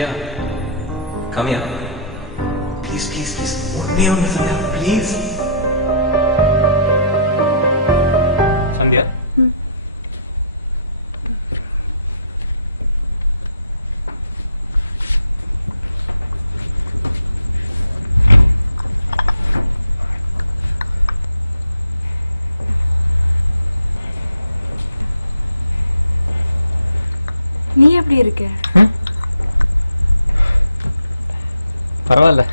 Sandhya, come here. Please, please, please. Only on Sandhya, please. Sandhya. நீ எப்படி இருக்க? பரவாயில்ல.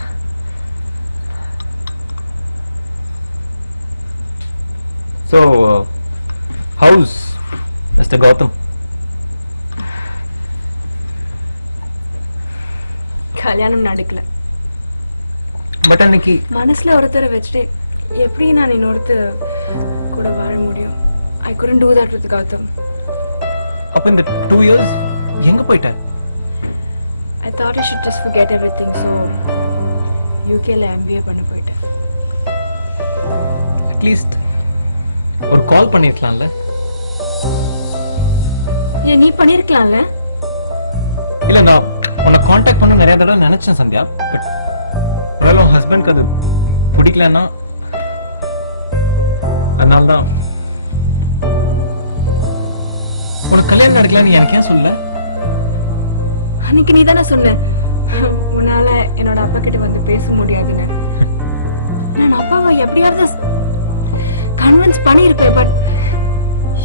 So, how's Mr. Gautam? கல்யாணம் நடக்கல. பட் அன்னைக்கு மனசுல ஒருத்தரை வச்சுட்டு எப்படி நான் இன்னொருத்தர் கூட வர முடியும்? I couldn't do that with Gautam. அப்ப இந்த 2 years எங்க போயிட்ட? I thought I should just forget everything, so UKல MBA பண்ண போயிட்டேன். அட்லீஸ்ட் ஒரு கால் பண்ணிருக்கலாம்ல? ஏன் நீ பண்ணிருக்கலாம்ல? இல்ல நான் உன்னை காண்டாக்ட் பண்ண நிறைய தடவை நினைச்சேன் சந்தியா. பட் ஒருவேளை உன் ஹஸ்பண்ட்க்கு அது பிடிக்கலன்னா அதனால்தான். உனக்கு கல்யாணம் நடக்கலன்னு எனக்கு ஏன் சொல்லல? அன்னைக்கு நீ தானே சொன்ன உன்னால என்னோட அப்பா கிட்ட வந்து பேச முடியாதுன்னு. நான் அப்பாவை எப்படியாவது கன்வின்ஸ் பண்ணியிருப்பேன். But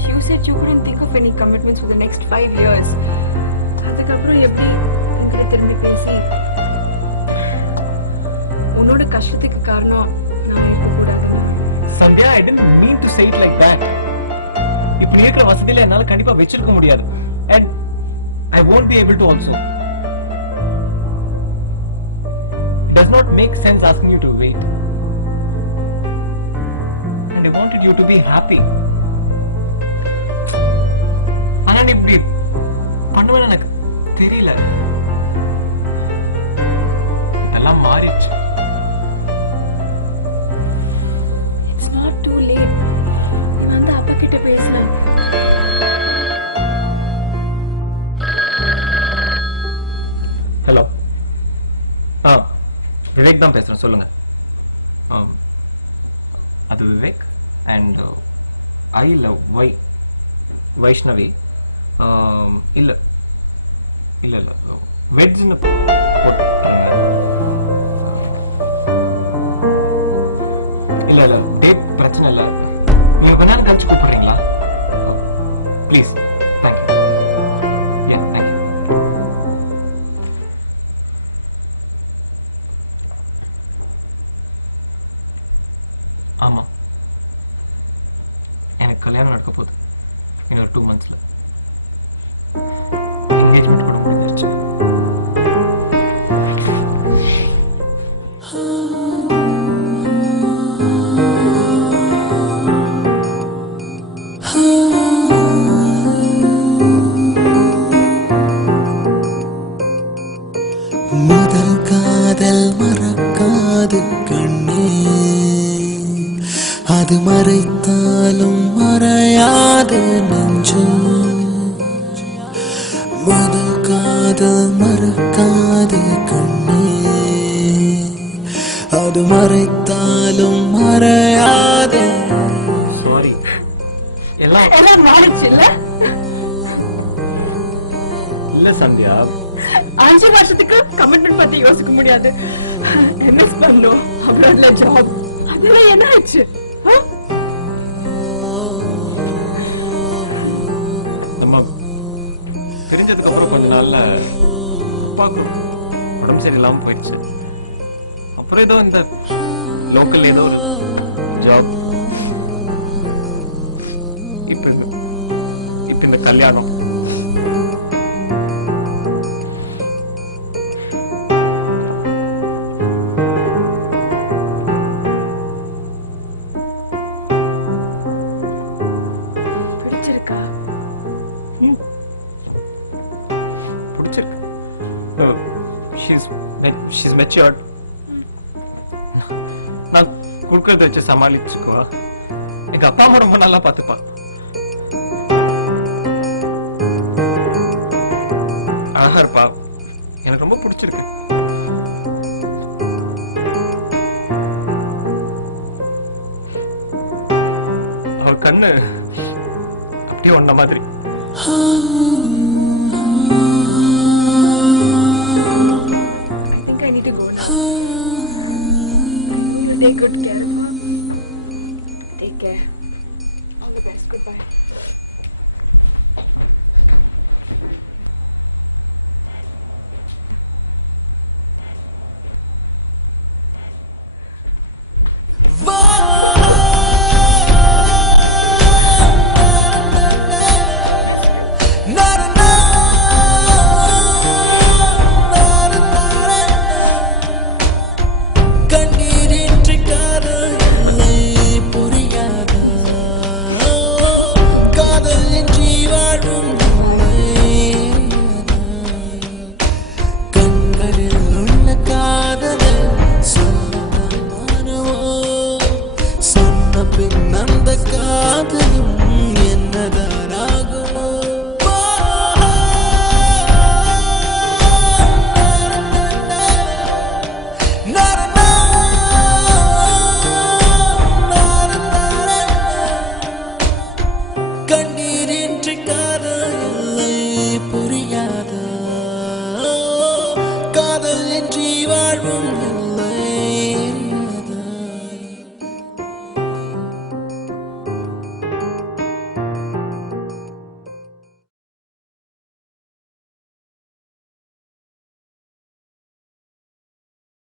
you said you couldn't think of any commitments for the next 5 years. அதுக்கப்புறம் எப்படி உங்களை திரும்பி பேசி உன்னோட கஷ்டத்துக்கு காரணம் நான் இருக்கக்கூடாது. Sandhya, I didn't mean to say it like that. இப்ப நீ இருக்கிற வசதியில என்னால கண்டிப்பா வச்சிருக்க முடியாது. And I won't be able to also. It does not make sense asking you to wait. And I wanted you to be happy. ஆனா நீ இப்படி பண்ணுவேன்னு எனக்கு தெரியல. எல்லாம் மாறிடுச்சு. It's not too late. நான் வந்து அப்பா கிட்ட பேசினேன். ஹலோ. விவேக் தான் பேசுறேன், சொல்லுங்க. அது Vivek and I love Vaishnavi. இல்ல இல்ல இல்ல வெட்ஜ்னு இல்ல இல்ல டேட் பிரச்சனை இல்ல. நீங்க கொஞ்ச நேரம் கழிச்சு கூப்பிடுறீங்களா? ப்ளீஸ். தேங்க்யூ. தேங்க்யூ. ஆமா, எனக்கு கல்யாணம் நடக்க போகுது இன்னொரு 2 monthsல. என்கேஜ்மெண்ட் கூட முடிஞ்சிருச்சு. முதல் காதல் மறக்காது கண்ணே, அது மறைத்தாலும் மறையாது நெஞ்சு. முதல் காதல் மறக்காது கண்ணே, அது மறைத்தாலும் மறையாது. சாரி, எல்லாம் எல்லாம் மாறிச்சு இல்ல? இல்ல சந்தியா. 5 வருஷத்துக்கு கமிட்மெண்ட் பத்தி யோசிக்க முடியாது. எம்எஸ் பண்ணோம், அப்ராட்ல ஜாப், அதெல்லாம் என்ன ஆச்சு? நம்ம தெரிஞ்சதுக்கு அப்புறம் கொஞ்ச நாள்ல அப்பாவுக்கு உடம்பு சரியில்லாம போயிடுச்சு. அப்புறம் ஏதோ இந்த லோக்கல் ஏதோ ஒரு ஜாப், இப்ப இந்த கல்யாணம். She's matured. நான் குடுக்கறத வச்சு சமாளிச்சுக்குவா. எங்க அப்பா அம்மா ரொம்ப நல்லா பாத்துப்பா. அழகா இருப்பா. எனக்கு ரொம்ப உன்